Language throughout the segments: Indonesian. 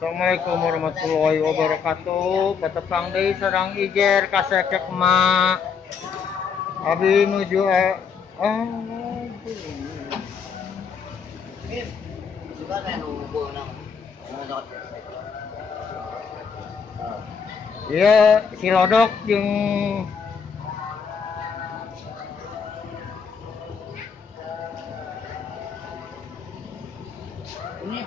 Assalamualaikum warahmatullahi wabarakatuh. Ketepang deui sareng Ijer kasek mak. Abi nuju iya si lodok jeung ini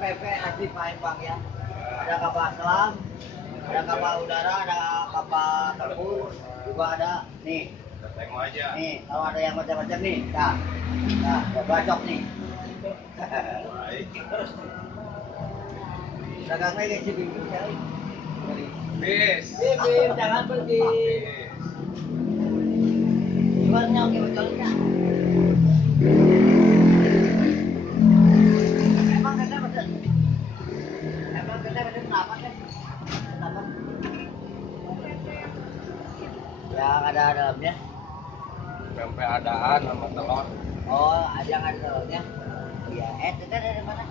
PMP asli Palembang ya. Ada kapal selam, ada kapal udara, ada kapal tempur, juga ada nih. Tengok aja. Nih, kalau ada yang macam-macam nih, nah, ada bacok nih. Baik. Dagangnya kayak si Bim sekali. Bis. Bim, jangan pergi. Jualnya oke betul ya. Emang kita betul kenapa kan? Kenapa? Yang ada dalamnya. Sampai adaan sama telur. Oh, ada yang ada telurnya. Iya, itu dari mana?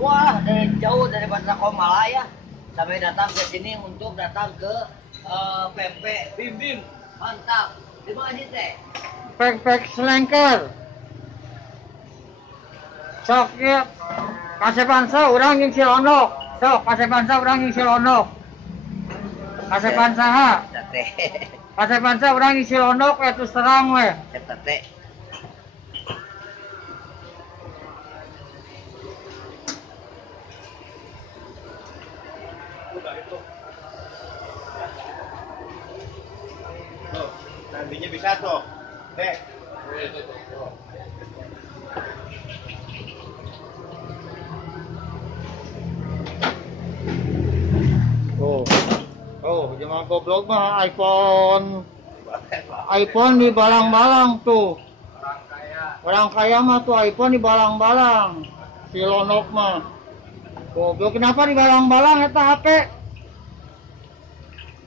Wah, dari jauh dari Malaya sampai datang ke sini untuk datang ke PMP Bim Bim. Mantap. Terima kasih teh. pek selengker. Sok ya. Kasepansa urang jeung si Londok. Sok kasepansa urang jeung si Londok. Kasepansa ha. Teh. Kasepansa urang jeung si Londok atuh terang we. Teh. Tuh, nantinya bisa tuh. Dek. Oh, jangan goblok mah iPhone di balang-balang tuh. Orang kaya mah tuh iPhone di balang-balang. Si Lonok mah. Goblok kenapa di balang-balang eta HP?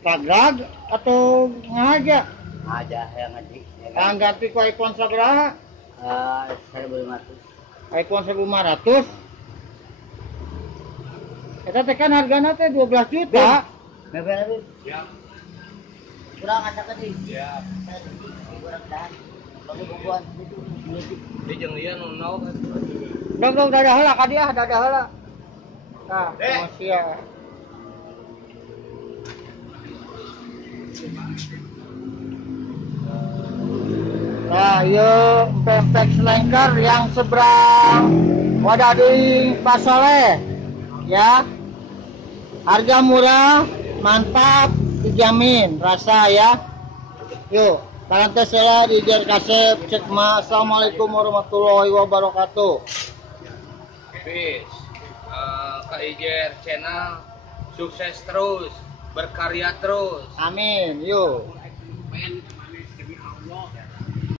Pagrag atau ngaja? Aja yang ngaji. Kan ganti ku iPhone sabaraha? 1500. iPhone 1500. Eta teh kan hargana teh 12 juta. Bebel. Ya. Kurang asa tadi. Ya. Kurang dah. Kalau bubuan itu. Di jeung ieu nu naon kan. Dong dadah heula ka dia, dadah heula. Nah, Dek. manusia. Nah, iya pempek selengker yang seberang Wadading Pasoleh. Ya. Harga murah, mantap, dijamin rasa ya. Yuk, parantes saya di Ijer Kasep cek ma. Assalamualaikum warahmatullahi wabarakatuh. Bis. Ke Ijer channel sukses terus, berkarya terus. Amin. Yuk. Pengen